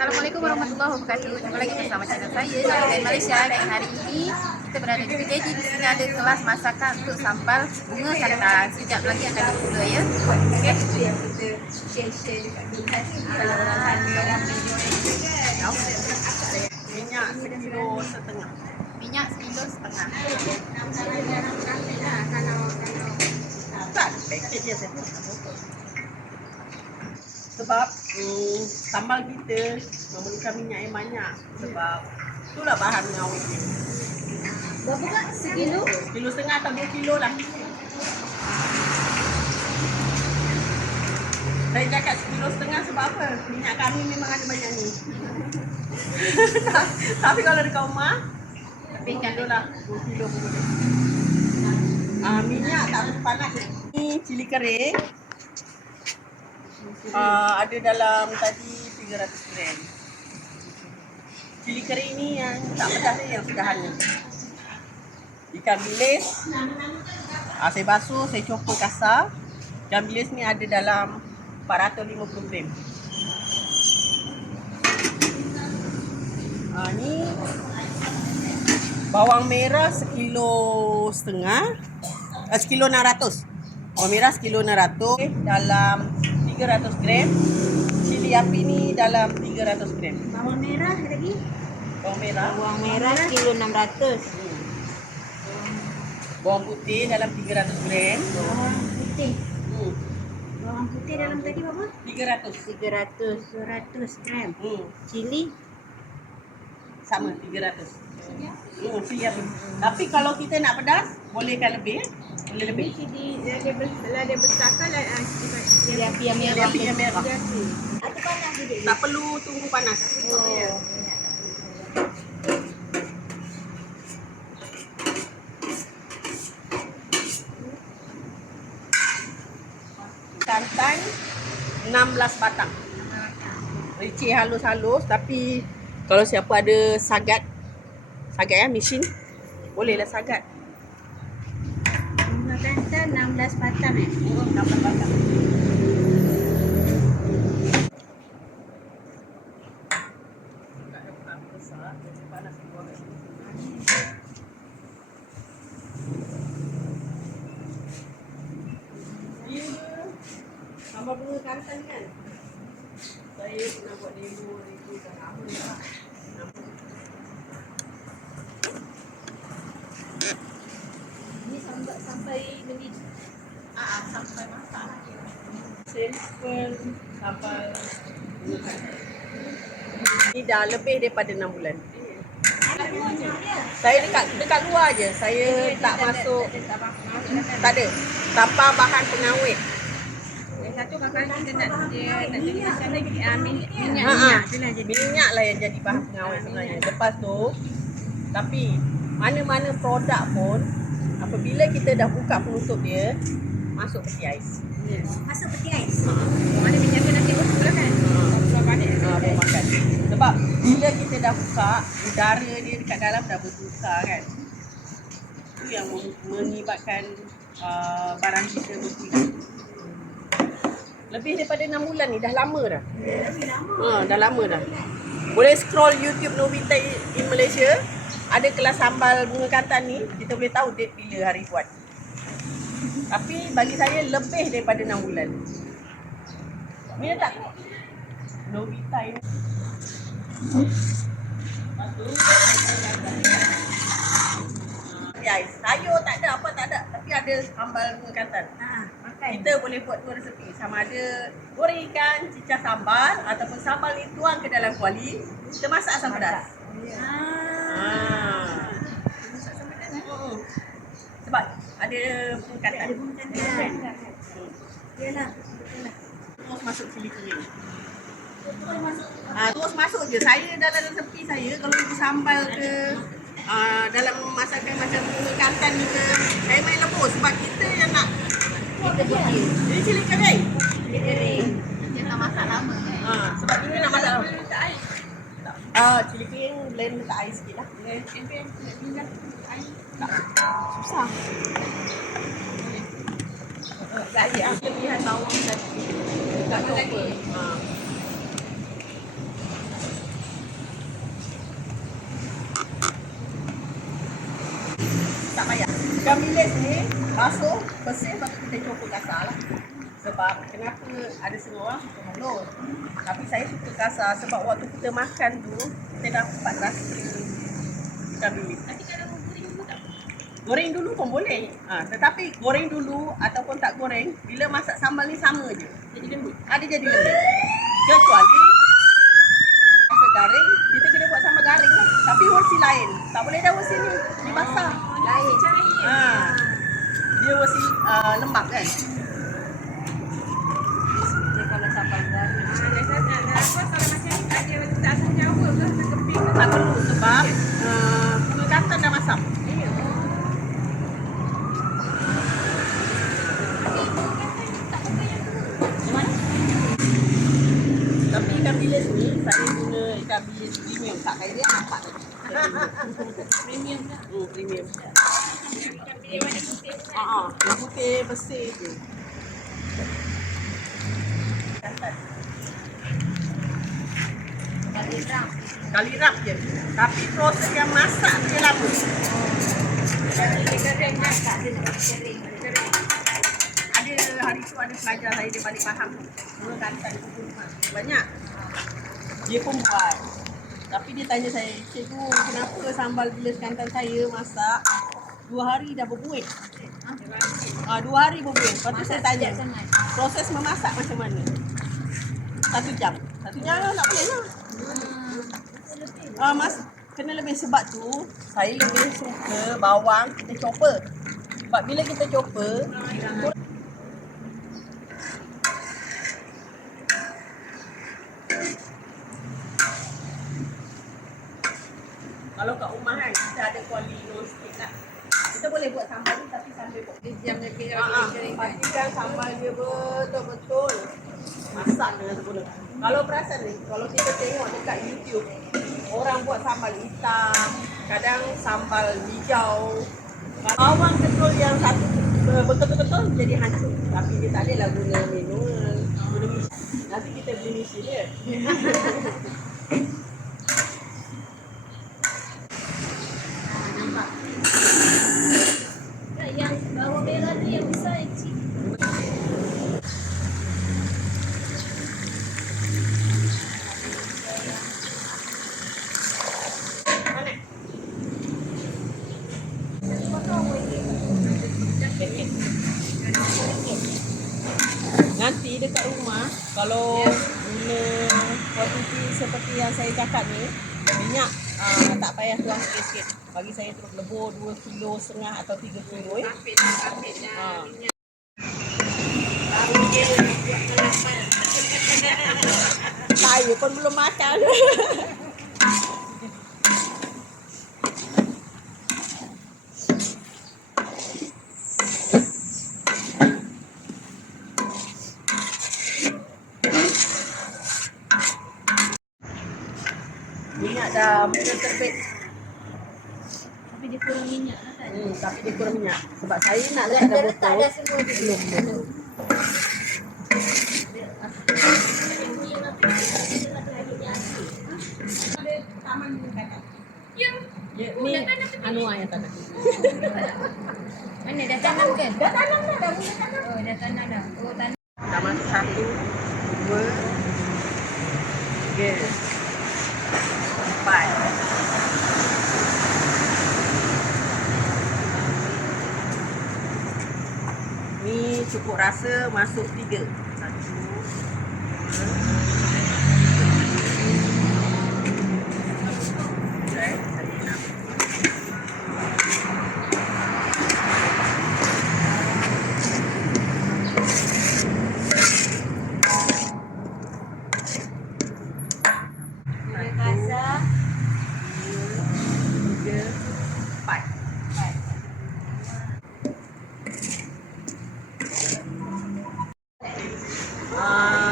Assalamualaikum warahmatullahi wabarakatuh. Jumpa lagi bersama channel saya dari Malaysia. Dan hari ini kita berada di PKG. Di sini ada kelas masakan untuk sambal bunga santan. Sekejap lagi akan dimula ya. Okey. Itu yang kita share dekat grup tadi. Kalau orang tanya minyak 1,5 kilo. Minyak 1,5 kilo. Tak, paket je saya. Sebab sambal kita memerlukan minyak yang banyak. Sebab itulah bahan pengawet dia. Berapa kak? Sekilo? 1,5 atau 2 kilo lah. Saya cakap 1,5 sebab apa? Minyak kami memang ada banyak ni. Tapi kalau dekat rumah, lebihkan dulu lah 2 kilo pun boleh. Minyak tak boleh panas. Ni cili kering. Ada dalam tadi 300 gram. Cili kering ni yang tak pedas ni, yang sedahan ni. Ikan bilis. Saya basuh, saya copot kasar. Ikan bilis ni ada dalam 450 gram. Ni bawang merah 1,5 kilo. 1,600 kilo. Bawang merah 1,600 kilo dalam 300 gram. Cili api ni dalam 300 gram. Bawang merah lagi? Bawang merah. Bawang merah 1,600 kilo. Bawang putih dalam 300 gram. Bawang putih. Bawang putih dalam tadi berapa? 300. 200 gram. Cili Sama 300. Cili api. Tapi kalau kita nak pedas, bolehkan lebih. Boleh lebih. dia besar kan cili api yang Cili merah. api yang merah. Atau panas juga. Tak perlu tunggu panas. Santan 16 batang. Ricik halus-halus, tapi kalau siapa ada sagat ya, mesin, bolehlah sagat. Santan 16 batang 16 batang. Sambal bunga kantan kan? Saya pernah buat demo dah lama dah. Ini sampai mendidih. Sampai masak. Simple sambal bunga kantan. Ini dah lebih daripada 6 bulan. Saya dekat luar je. Saya tak masuk. Tak ada. Tanpa bahan pengawet. Satu kadang-kadang kita nak jadi macam ni Minyak lah yang jadi bahan pengawet sebenarnya. Lepas tu, tapi mana-mana produk pun, apabila kita dah buka penutup dia, masuk peti ais. Masuk peti ais. Mana minyak tu nanti berpula kan? Boleh makan. Sebab bila kita dah buka, udara dia dekat dalam dah berbuka kan. Itu yang menyebabkan barang kita berpula. Lebih daripada 6 bulan ni, dah lama dah. Dah lama dah. Boleh scroll YouTube Novita in Malaysia. Ada kelas sambal bunga kantan ni, kita boleh tahu date bila hari buat. Tapi bagi saya lebih daripada 6 bulan. Ni tak? Novita ini. Sayur tak ada, apa tak ada. Tapi ada sambal bunga kantan. Kita boleh buat dua resepi. Sama ada goreng ikan, cicah sambal, ataupun sambal ni tuang ke dalam kuali, kita masak asam pedas. Sebab ada bunga kantan. Yalah. Terus masuk cili kering. Terus masuk je. Saya dalam resepi saya, kalau untuk sambal ke dalam masakan macam bunga kantan ni ke, saya main lepus sebab kita yang nak. Ini cili kering. Dia tak masak lama kan? Sebab kita nak masak lama. Cili kering blend letak air sikit lah. Susah. Kelebihan bawang tadi. Tak apa. Ikan bilis ni basuh, bersih, lepas tu kita cuba kasar lah. Sebab kenapa ada setengah orang suka mulut. Tapi saya suka kasar sebab waktu kita makan tu kita dapat rasa ikan bilis. Nanti kalau goreng dulu tak? Goreng dulu pun boleh. Tetapi goreng dulu ataupun tak goreng, bila masak sambal ni sama je. Jadi lembut. Ada jadi lembut. Kecuali rasa garing, kita kena buat sambal garing lah. Tapi versi lain. Tak boleh dah versi ni. Ni basah. Lain. Cair. Dia versi lembab kan. Dia kalau sambal garing. Apa kalau macam ni ada tak asam Jawa ke keping? Tak perlu sebab bunga kantan dah masak. Tapi ikan bilis ni saya guna ikan bilis premium. Tak kaya dia nampak tadi. Premium tak? Premium. Ikan bilis warna putih. Yang putih bersih tu. Kali rap je. Tapi proses yang masak dia lama. Dia kering kan? Tak ada nak kering. Ada hari tu ada pelajar saya dia balik faham. Bunga kantan tu pun banyak. Dia pun buat. Tapi dia tanya saya, cikgu kenapa sambal bilis kantan saya masak 2 hari dah berbuih? 2 hari berbuih. Lepas tu saya tanya, proses memasak macam mana? 1 jam. 1 jam lah tak boleh lah. Kena lebih sebab tu saya lebih suka bawang kita chopper. Sebab bila kita chopper kalau kat rumah kan kita ada kuali non-stick lah. Kita boleh buat sambal ni tapi sambil buat Dia jam dia kering. pastikan sambal dia betul-betul masak dengan sempurna. Kalau perasan ni, kalau kita tengok dekat YouTube, orang buat sambal hitam, kadang sambal hijau. Bawang ketul yang satu betul-betul jadi hancur. Tapi dia tak adalah guna manual, guna mesin. Nanti kita beli mesin dia. Nampak. Yang bawang merah tu yang besar yang kecil. Nanti dekat rumah kalau guna kuantiti seperti yang saya cakap ni, minyak tak payah tuang sikit-sikit. Bagi saya terus lebur 2,5 kilo atau 3 kilo Saya pun belum makan. Minyak dah mula terbit. Tapi dia kurang minyak lah kan? Tapi dia kurang minyak. Sebab saya nak letak dalam botol. Tak ada semua dia Belum. Ada taman bunga kantan. Ya. Ni Anwar yang tanam. Mana dah tanam ke? Dah tanam dah bunga kantan. Oh, dah tanam dah. Oh, tanam. Dah masuk 1, 2, 3, 4. Ni cukup rasa masuk 3. 1, 2,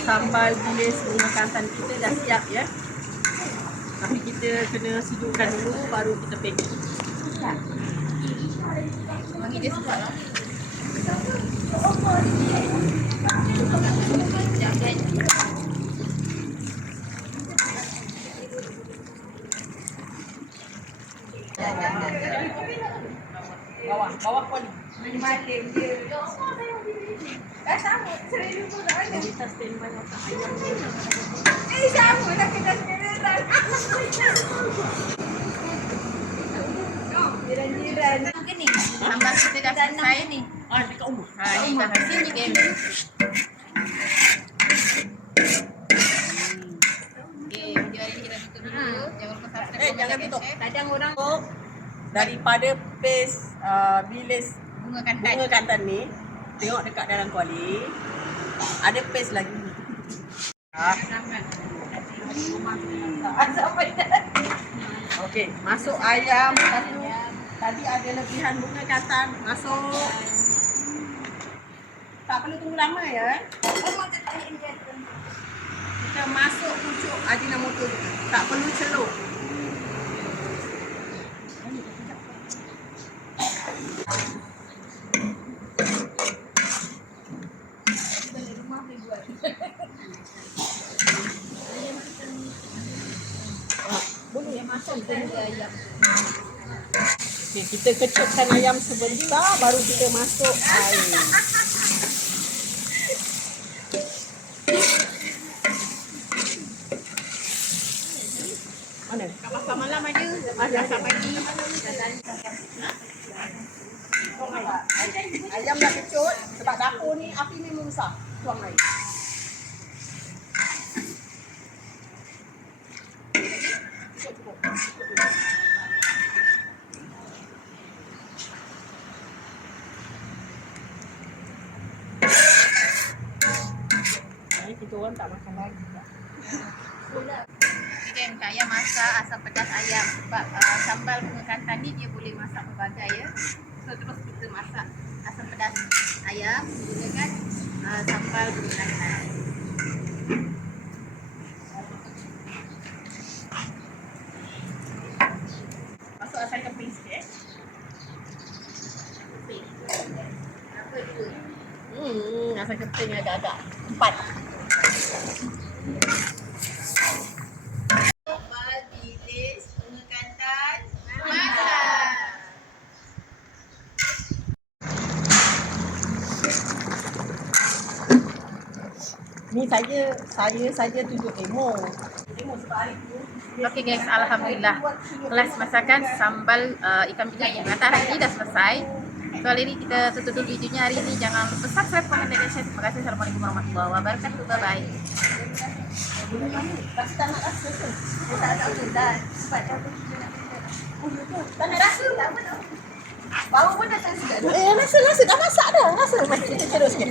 sambal bilis bunga kantan kita dah siap ya. Tapi kita kena sejukkan dulu baru kita packing. Wangi dia sedap lah. Bawah kuali. Maling dia. Dah sama. Serius pun tak ada. Kita standby masak ayam. Sama lah kita jiran. Jiran-jiran. Mungkin ni. Sambal kita dah selesai ni. Dekat rumah. Ni dah hasil ni game. Okay, video hari ni kita tutup dulu. Jangan lupa subscribe, komen, Jangan like, and tutup. share. Kadang orang Daripada paste bilis Bunga kantan. bunga kantan ni, tengok dekat dalam kuali. Ada paste lagi. Okey, masuk ayam satu. Tadi ada lebihan bunga kantan, masuk. Tak perlu tunggu lama ya. Kita masuk pucuk Ajinomoto. Tak perlu celup. Boleh yang masuk ayam. Okay, kita kecutkan ayam sebentar baru kita masuk air. Mana? Kat pasar malam ada. Pasar pagi. Ayam dah kecut sebab dapur ni api memang besar. Tuang air. Kita orang tak makan lagi. Kita yang ayam masak asam pedas ayam. Sebab sambal bunga kantan ni dia boleh masak pelbagai ya. So terus kita masak asam pedas ayam menggunakan sambal bunga kantan. Masuk asam keping sikit. Apa dua? Asam keping agak-agak 4. Sambal bilis bunga kantan masak. Ni saya saja tunjuk demo. Demo sebab hari tu. Okey guys, alhamdulillah. Kelas masakan sambal ikan bilis bunga kantan hari ni dah selesai. So hari ni kita tutup dulu videonya hari ni. Jangan lupa subscribe, komen, dan share. Terima kasih. Assalamualaikum warahmatullahi wabarakatuh. Bye bye. Kasi tak nak rasa tu. tak ada dah. Sebab dah Tak nak rasa. bau pun dah tak sedap. Rasa dah masak dah. Rasa. Mari kita terus sikit.